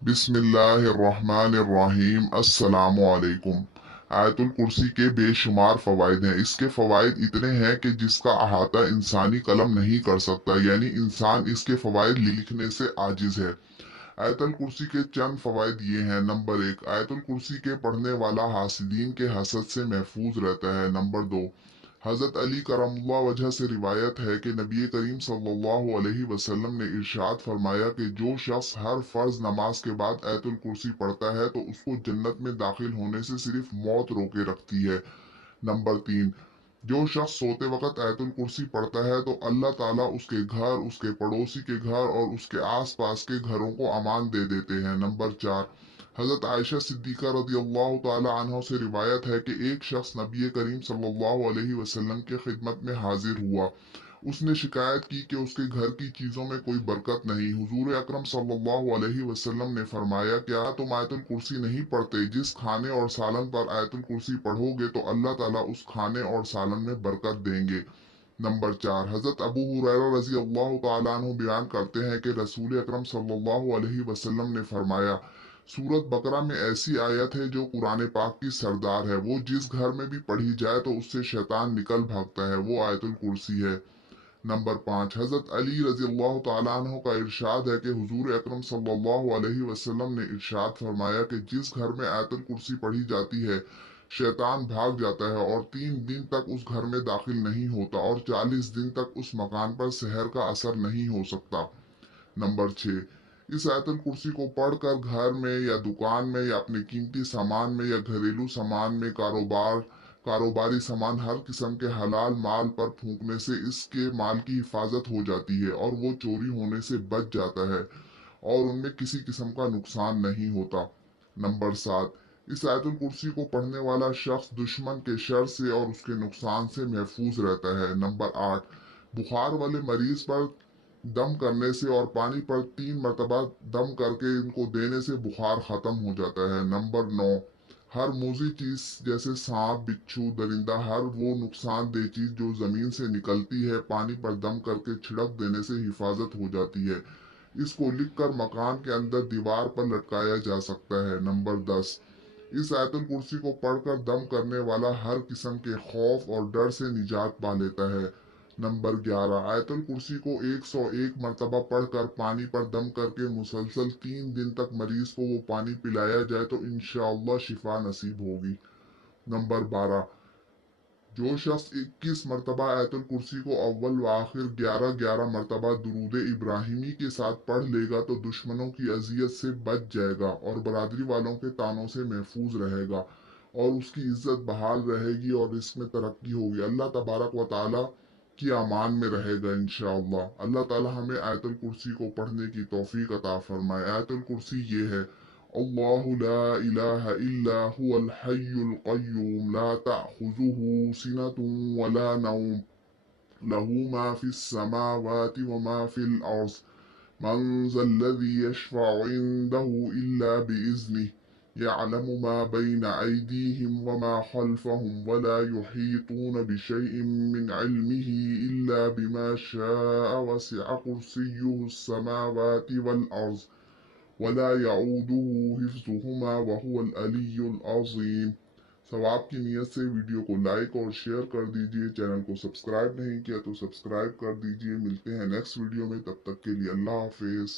बिस्मिल्लाहिर्रहमानिर्रहीम अस्सलामुअलैकुम। आयतुल कुर्सी के बेशुमार फ़वाइद हैं। इसके फ़वाइद इतने हैं कि जिसका अहाता इंसानी कलम नहीं कर सकता, यानी इंसान इसके फ़वाइद लिखने से आजिज है। आयतुल कुर्सी के चंद फ़वाइद ये हैं। नंबर एक, आयतुल कुर्सी के पढ़ने वाला हासिदीन के हसद से महफूज रहता है। नंबर दो, हजरत अली करमुल्लाह वजह से रिवायत है कि नबी करीम सल्लल्लाहु अलैहि वसल्लम ने इरशाद फरमाया कि जो शख्स हर फर्ज नमाज के बाद आयतुल कुर्सी पढ़ता है तो उसको जन्नत में दाखिल होने से सिर्फ मौत रोके रखती है। नंबर तीन, जो शख्स सोते वक्त आयतुल कुर्सी पढ़ता है तो अल्लाह ताला उसके घर, उसके पड़ोसी के घर और उसके आस पास के घरों को अमान दे देते हैं। नंबर चार, हजरत आयशा सिद्दीका रदी अल्लाह ताला अन्हा से रिवायत है कि एक शख्स नबी करीम सल्लल्लाहु अलैहि वसल्लम के खिदमत में हाजिर हुआ। उसने शिकायत की कि उसके घर की चीजों में कोई बरकत नहीं। हुजूर अकरम सल्लल्लाहु अलैहि वसल्लम ने फरमाया, क्या तुम आयतुल कुर्सी नहीं पढ़ते? जिस खाने और सालन पर आयतुल कुर्सी पढ़ोगे तो अल्लाह ताला उस खाने और सालन में बरकत देंगे। नंबर चार, हजरत अबू हुरैरा रजी अल्लाह तआला अन्हु बयान करते हैं कि रसूल अकरम सल्लल्लाहु अलैहि वसल्लम ने फरमाया, सूरत बकरा में ऐसी आयत है जो कुरान पाक की सरदार है। वो जिस घर में भी पढ़ी जाए तो उससे शैतान निकल भागता है। वो आयतुल कुर्सी है। नंबर पाँच, हजरत अली रजी अल्लाह तआला अन्हु का इरशाद है कि हुजूर अकरम सल्लल्लाहु अलैहि वसल्लम ने इरशाद फरमाया कि जिस घर में आयतुल कुर्सी पढ़ी जाती है शैतान भाग जाता है और 3 दिन तक उस घर में दाखिल नहीं होता और 40 दिन तक उस मकान पर सहर का असर नहीं हो सकता। नंबर छः, इस आयतुल कुर्सी को पढ़कर घर में या दुकान में या अपने कीमती सामान में या घरेलू सामान में कारोबारी सामान हर किस्म के हलाल माल पर फूंकने से इसके माल की हिफाजत हो जाती है और वो चोरी होने से बच जाता है और उनमें किसी किस्म का नुकसान नहीं होता। नंबर सात, इस आयतुल कुर्सी को पढ़ने वाला शख्स दुश्मन के शर से और उसके नुकसान से महफूज रहता है। नंबर आठ, बुखार वाले मरीज पर दम करने से और पानी पर 3 मरतबा दम करके इनको देने से बुखार खत्म हो जाता है। नंबर नौ, हर मूजी चीज जैसे सांप, बिच्छू, दरिंदा, हर वो नुकसानदेह चीज जो जमीन से निकलती है पानी पर दम करके छिड़क देने से हिफाजत हो जाती है। इसको लिखकर मकान के अंदर दीवार पर लटकाया जा सकता है। नंबर 10, इस आयतुल कुर्सी को पढ़कर दम करने वाला हर किस्म के खौफ और डर से निजात पा लेता है। नंबर 11, आयतुल कुर्सी को 101 मरतबा पढ़कर पानी पर दम करके मुसलसल 3 दिन तक मरीज को वो पानी पिलाया जाए तो इंशाअल्लाह शिफा नसीब होगी। नंबर 12, जो शख्स 21 मरतबा आयतुल कुर्सी को अव्वल व आखिर 11-11 मरतबा दुरूद इब्राहिमी के साथ पढ़ लेगा तो दुश्मनों की अजियत से बच जाएगा और बरादरी वालों के तानों से महफूज रहेगा और उसकी इज्जत बहाल रहेगी और इसमें तरक्की होगी। अल्लाह तबारक व ताला की अमान में रहेगा इंशाअल्लाह। अल्लाह ताला हमें आयतुल कुर्सी को पढ़ने की तौफीक अता फरमाए। आयतुल कुर्सी ये है, अल्लाहु ला इलाहा इल्ला हुवल हय्युल क़य्यूम ला तअख़ुज़ुहु सिनतुन वला नौम लहू मा फिस समावाति व मा फिल अर्ज़ मन ज़ल्लज़ी यशफ़अु इंदहु इल्ला बिइज़्निहि यअलमु मा बैन अयदीहिम व मा ख़ल्फ़हुम वला युहीतून बिशैइन मिन इल्मिहि इल्ला बिमा शाअ वसिअ कुर्सियुहु अस्समावाति वल अर्ज़ वला यऊदुहु हिफ्ज़ुहुमा वहुवल अलियुल अज़ीम। सवाब की नीयत से वीडियो को लाइक और शेयर कर दीजिए। चैनल को सब्सक्राइब नहीं किया तो सब्सक्राइब कर दीजिए। मिलते हैं नेक्स्ट वीडियो में, तब तक के लिए अल्लाह हाफिज।